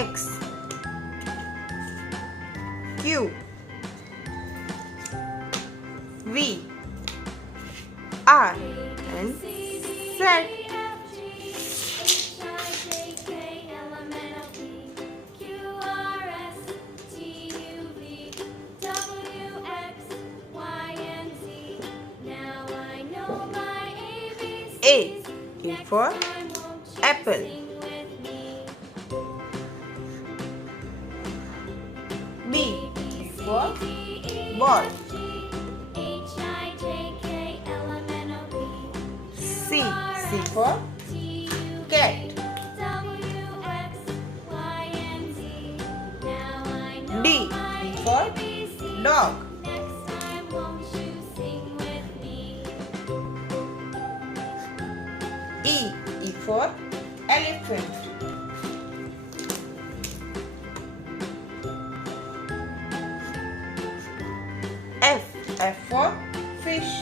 X, Q, V, R and Z. A for apple. B for ball. C for cat. D for dog. E for elephant. F for fish.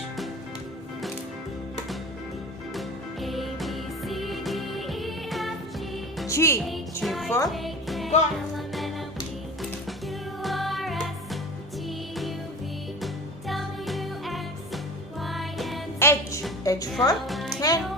G for goat. H for hen.